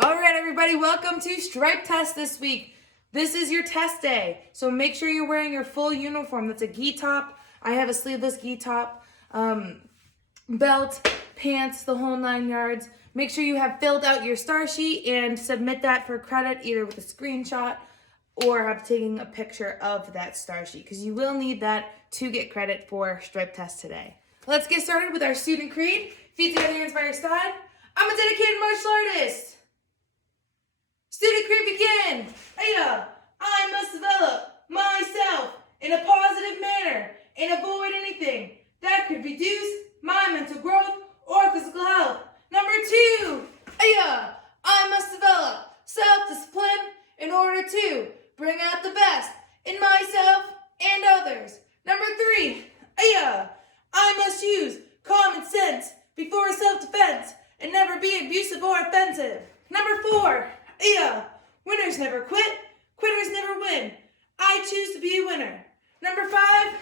All right, everybody, welcome to Stripe Test this week. This is your test day, so make sure you're wearing your full uniform. That's a gi top. I have a sleeveless gi top, belt, pants, the whole 9 yards. Make sure you have filled out your star sheet and submit that for credit either with a screenshot or have taken a picture of that star sheet because you will need that to get credit for Stripe Test today. Let's get started with our student creed. Feet together, hands by your side. I'm a dedicated martial artist. Student creed begin. I must develop myself in a positive manner and avoid anything that could reduce my mental growth or physical health. Number 2, I must develop self-discipline in order to bring out the best in myself and others. Number 3, I must use common sense before self-defense and never be abusive or offensive. Number 4, winners never quit, quitters never win. I choose to be a winner. Number 5,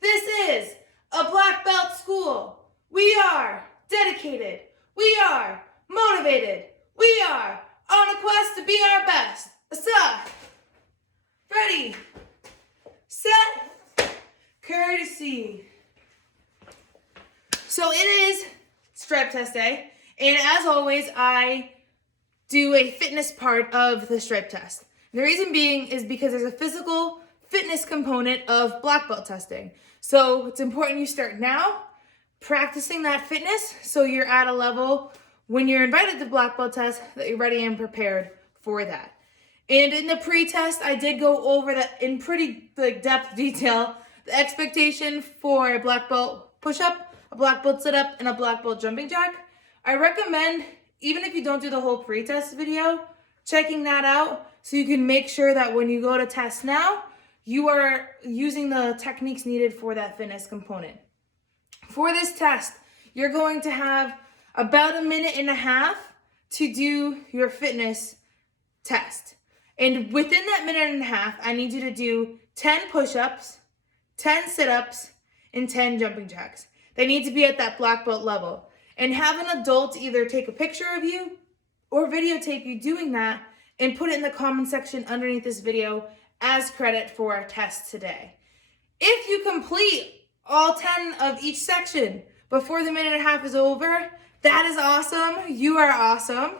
this is a black belt school. We are dedicated. We are motivated. We are on a quest to be our best. Asa. Ready, set, courtesy. So it is Stripe Test Day, and as always, I do a fitness part of the Stripe Test. The reason being is because there's a physical fitness component of black belt testing. So it's important you start now practicing that fitness so you're at a level when you're invited to black belt test that you're ready and prepared for that. And in the pre-test, I did go over that in pretty depth detail, the expectation for a black belt push-up, a black belt sit-up, and a black belt jumping jack. I recommend, even if you don't do the whole pre-test video, checking that out so you can make sure that when you go to test now, you are using the techniques needed for that fitness component. For this test, you're going to have about 1.5 minutes to do your fitness test. And within that 1.5 minutes, I need you to do 10 push-ups, 10 sit-ups, and 10 jumping jacks. They need to be at that black belt level. And have an adult either take a picture of you or videotape you doing that and put it in the comment section underneath this video as credit for our test today. If you complete all 10 of each section before the 1.5 minutes is over, that is awesome. You are awesome.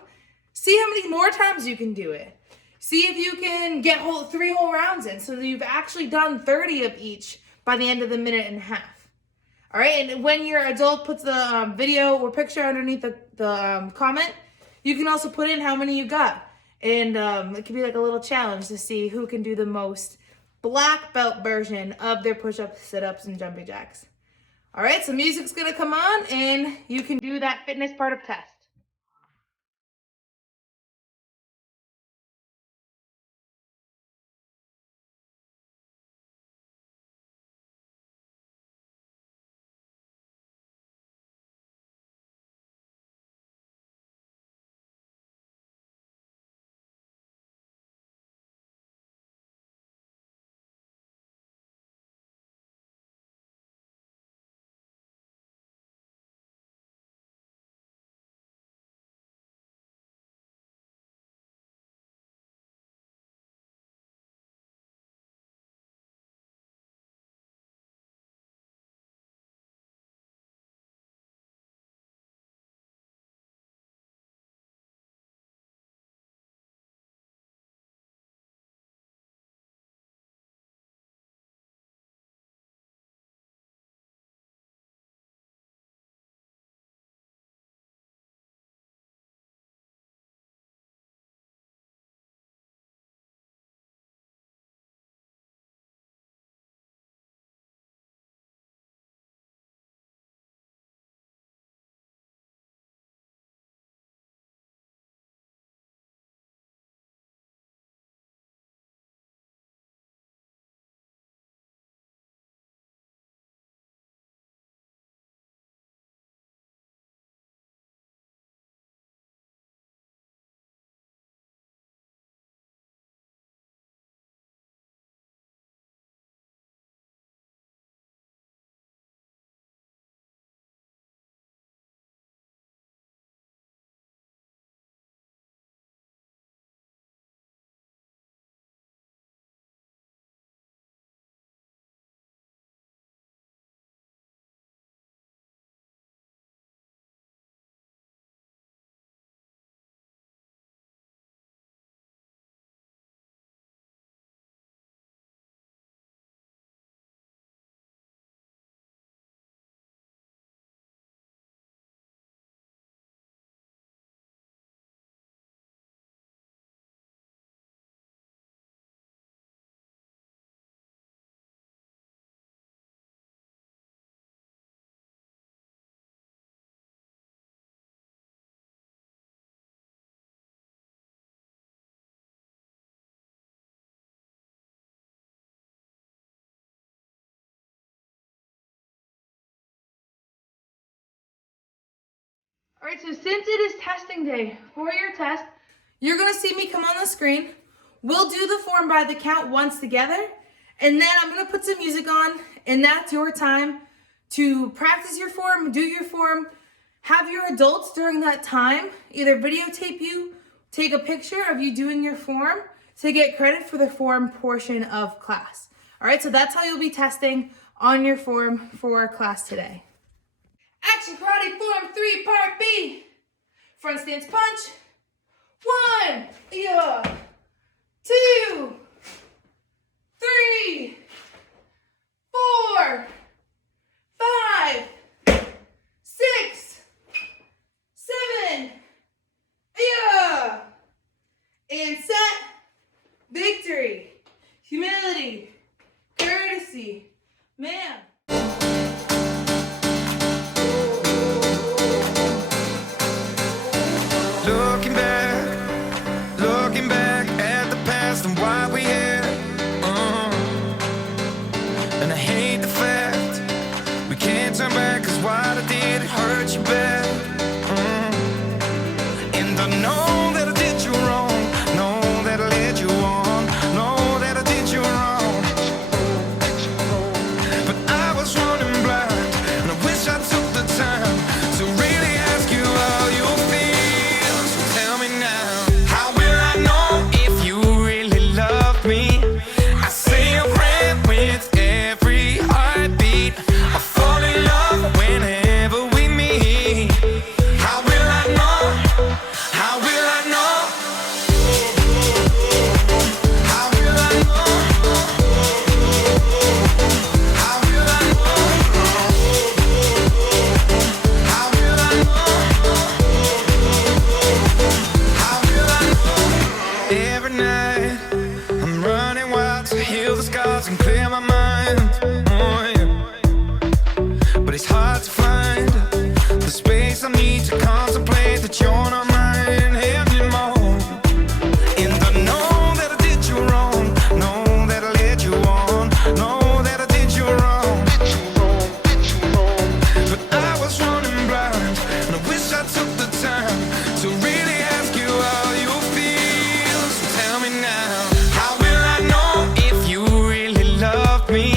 See how many more times you can do it. See if you can get 3 whole rounds in so that you've actually done 30 of each by the end of the 1.5 minutes. All right, and when your adult puts the video or picture underneath the comment, you can also put in how many you got. And it can be like a little challenge to see who can do the most black belt version of their push-ups, sit-ups, and jumping jacks. All right, so music's gonna come on and you can do that fitness part of test. All right, so since it is testing day for your test, you're gonna see me come on the screen. We'll do the form by the count once together, and then I'm gonna put some music on, and that's your time to practice your form, do your form, have your adults during that time either videotape you, take a picture of you doing your form to get credit for the form portion of class. All right, so that's how you'll be testing on your form for class today. Action Karate Form 3 Part B. Front stance punch. 1, 2, 3, 4, 5, 6, 7, and set. Victory, humility, courtesy, ma'am. Looking back at the past and why we here. And I hate the fact we can't turn back, 'cause what I did hurt you bad. And I know that I did you wrong, know that I led you on, know that I did you wrong. But I was running blind, and I wish I took the time to really ask you how you feel. So tell me now, how will I know if you really love me? I say a prayer with every heartbeat. I fall in love whenever we meet. How will I know? How will I know? How will I know? How will I know? How will I know? How will I know? Every night I'm running wild to heal the scars and clear my mind. Oh, yeah. But it's hard to find the space I need to contemplate that you're not mine anymore. And I know that I did you wrong, know that I led you on, know that I did you wrong. But I was running blind, and I wish I took the time to really ask you how you feel. So tell me now, how will I know if you really love me?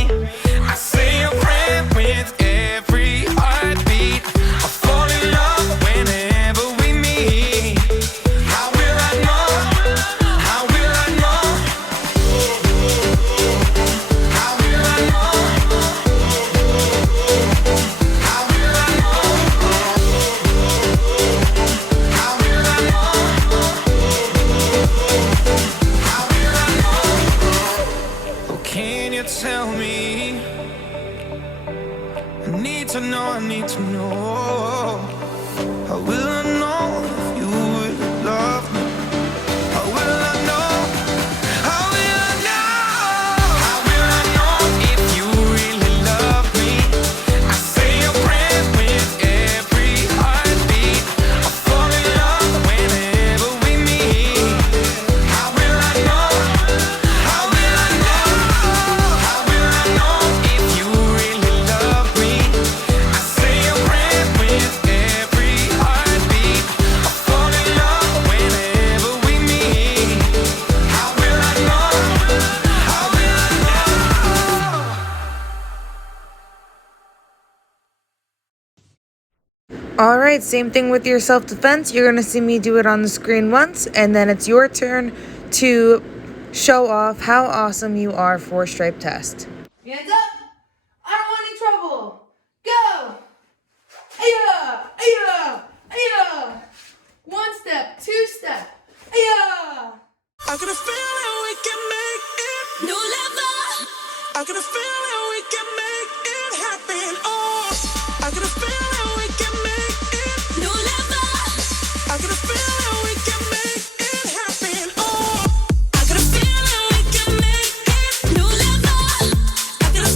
I say a prayer with every heartbeat. I fall in love whenever we meet. How will I know? How will I know? How will I know? How will I know? How will I know? How will I know? Oh, can you tell me? I need to know, I need to know. How will I know if you would love me? How will I know? How will I know? How will I know if you really love me? I say a prayer with every heartbeat. I fall in love whenever we meet. How will I know? How will I know? How will I know if you really love me? I say a prayer with every heartbeat. I fall in love whenever we meet. How will I know? How will I know? All right, same thing with your self-defense. You're gonna see me do it on the screen once, and then it's your turn to show off how awesome you are for stripe test. Hands up! I don't want any trouble. Go! Aya! Aya! Aya! 1 step, 2 step. Aya! I got a feeling we can make it. New level. I got a feeling we can make it happen. Oh, I got a feeling we can make it. New level. I got a feeling we can make it happen. Oh, I got a feeling we can make it. New level. I got a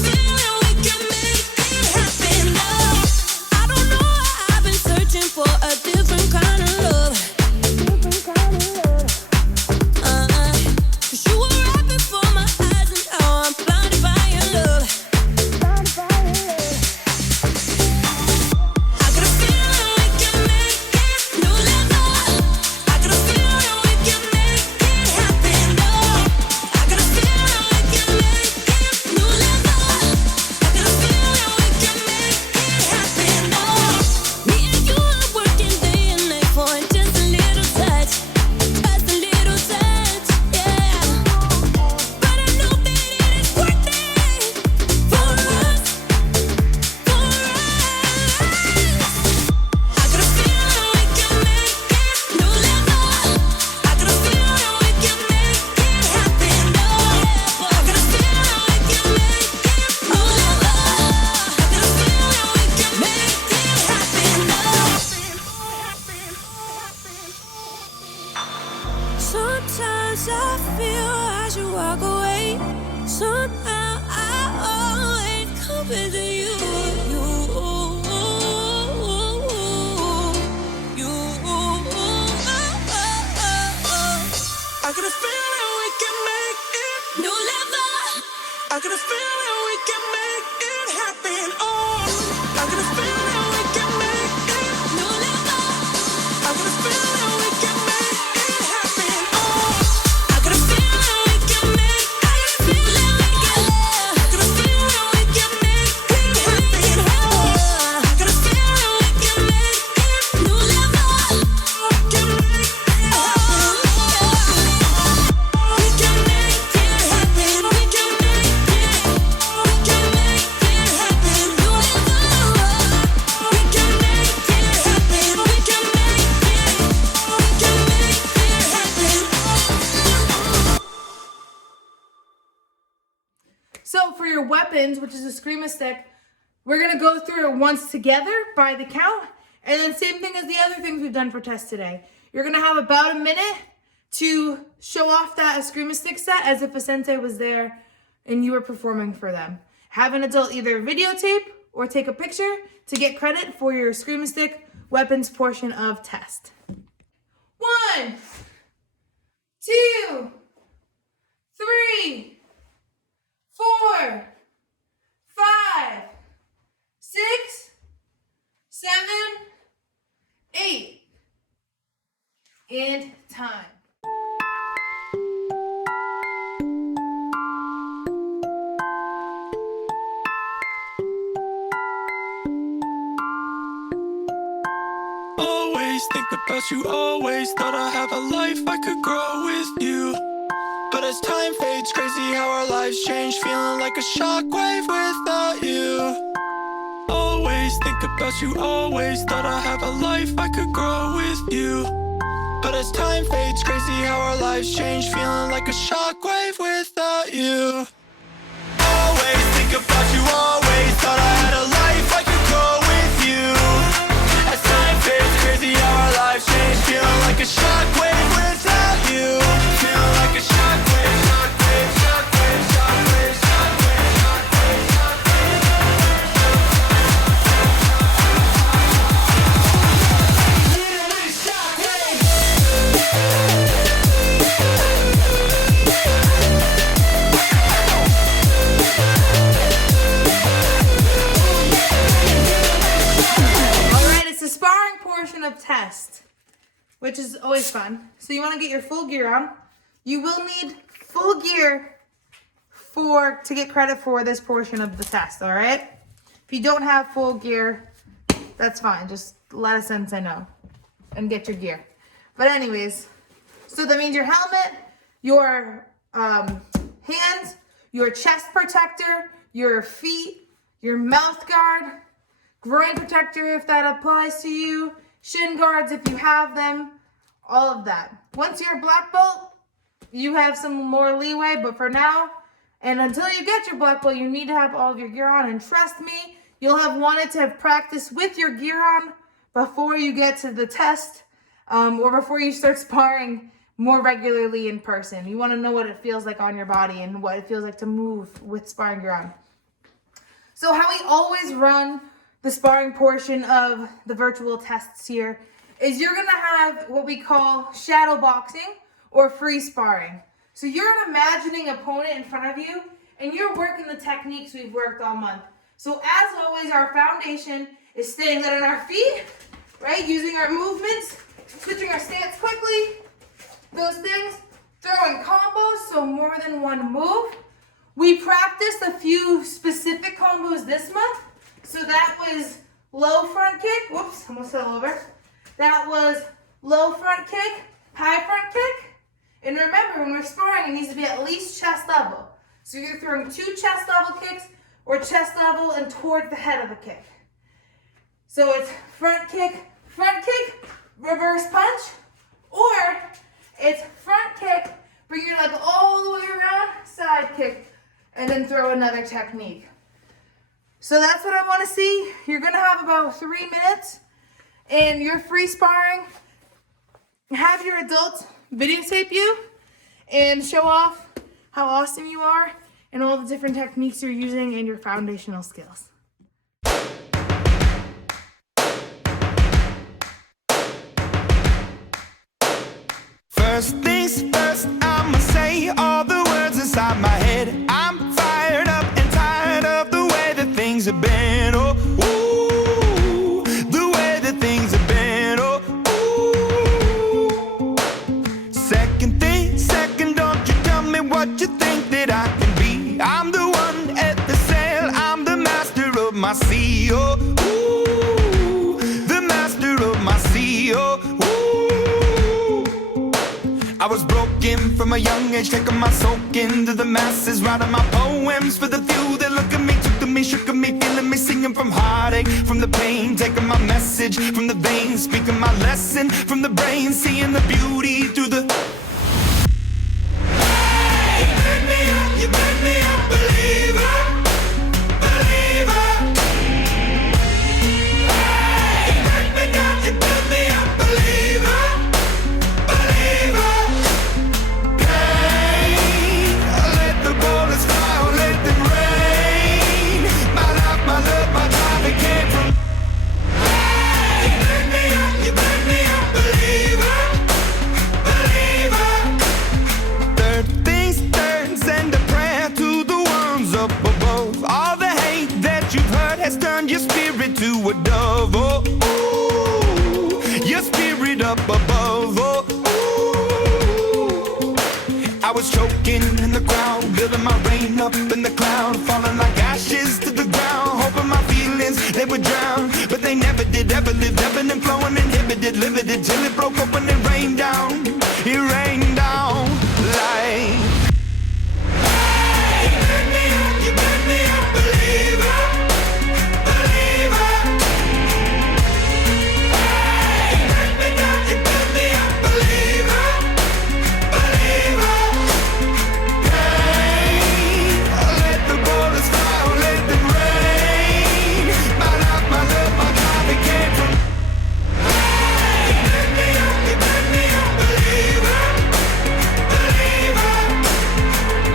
weapons, which is a Screama stick, we're gonna go through it once together by the count, and then same thing as the other things we've done for test today. You're gonna have about a minute to show off that Screama stick set as if a sensei was there and you were performing for them. Have an adult either videotape or take a picture to get credit for your Screama stick weapons portion of test. 1, 2, 3, 4, 5, 6, 7, 8. And time. Always think about you, always thought I have a life I could grow with you. But as time fades, crazy how our lives change, feeling like a shockwave without you. Always think about you, always thought I have a life I could grow with you. But as time fades, crazy how our lives change, feeling like a shockwave without you. Always think about you, always thought I had a life I could grow with you. As time fades, crazy how our lives change, feeling like a shockwave without you. Feeling like a shockwave, shockwave, shockwave, shockwave, shockwave, shockwave, shockwave. Literally shockwave. Sparring portion of test, which is always fun. So you want to get your full gear on. You will need full gear to get credit for this portion of the test, all right? If you don't have full gear, that's fine. Just let a sensei know and get your gear. But anyways, so that means your helmet, your hands, your chest protector, your feet, your mouth guard, groin protector if that applies to you, shin guards if you have them, all of that. Once you're a black belt, you have some more leeway, but for now, and until you get your black belt, you need to have all of your gear on, and trust me, you'll have wanted to have practiced with your gear on before you get to the test, or before you start sparring more regularly in person. You want to know what it feels like on your body and what it feels like to move with sparring gear on. So how we always run the sparring portion of the virtual tests here is you're going to have what we call shadow boxing or free sparring. So you're an imagining opponent in front of you and you're working the techniques we've worked all month. So as always, our foundation is staying on our feet, right? Using our movements, switching our stance quickly, those things, throwing combos, so more than one move. We practiced a few specific combos this month. So that was low front kick. Whoops, almost fell over. That was low front kick, high front kick. And remember, when we're sparring, it needs to be at least chest level. So you're throwing 2 chest level kicks or chest level and toward the head of the kick. So it's front kick, reverse punch, or it's front kick, bring your leg all the way around, side kick, and then throw another technique. So that's what I want to see. You're going to have about 3 minutes and you're free sparring. Have your adults videotape you and show off how awesome you are and all the different techniques you're using and your foundational skills. First things first, I'ma say all the words inside my head. I'm fired up and tired of the way that things have been. Oh, ooh, the way that things have been. Oh, ooh. Second thing, second, don't you tell me what you think that I can be. I'm the one at the sail, I'm the master of my sea. Oh, ooh, the master of my sea. Oh, ooh. I was broken from a young age, taking my soak into the masses, writing my poems for the few that look at me, took to me, shook at me, feeling me, singing from heartache, from the pain, taking my message from the veins, speaking my lesson from the brain, seeing the beauty through the... Hey, you made me up, believer. a dove, oh, ooh, your spirit up above, oh, ooh. I was choking in the crowd, building my rain up in the cloud, falling like ashes to the ground, hoping my feelings, they would drown, but they never did, ever lived, ebbing and flowing, inhibited, limited, till it broke open and rained down, it rained down like... Hey, you made me a believer, believer. Hey, you made me a believer, believer. Hey, let the bullets fly, let them rain. My life, my love, my God, it came from... Hey, you made me a believer, believer.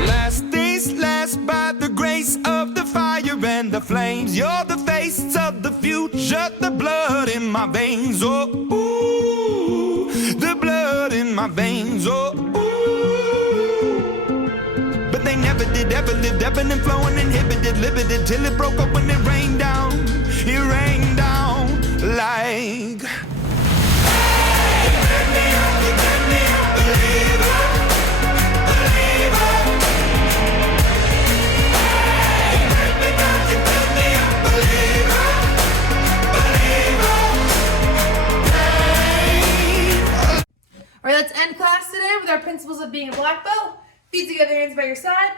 Last days last by the grace of the fire and the flames. You're the face of the future, the blood in my veins. Oh, ooh, the blood in my veins. Oh, ooh. But they never did, ever lived, ebbing and flowing, inhibited, limited, till it broke up when it rained down. It rained down like... Hey, you made me a believer, believer. All right, let's end class today with our principles of being a black belt. Feet together, hands by your side.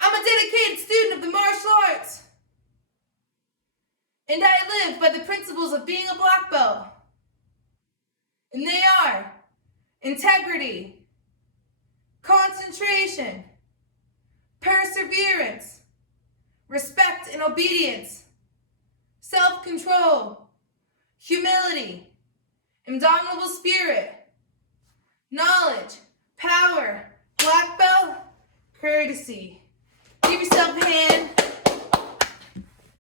I'm a dedicated student of the martial arts, and I live by the principles of being a black belt. And they are integrity, concentration, perseverance, respect and obedience, self-control, humility, indomitable spirit, knowledge, power, black belt, courtesy. Give yourself a hand.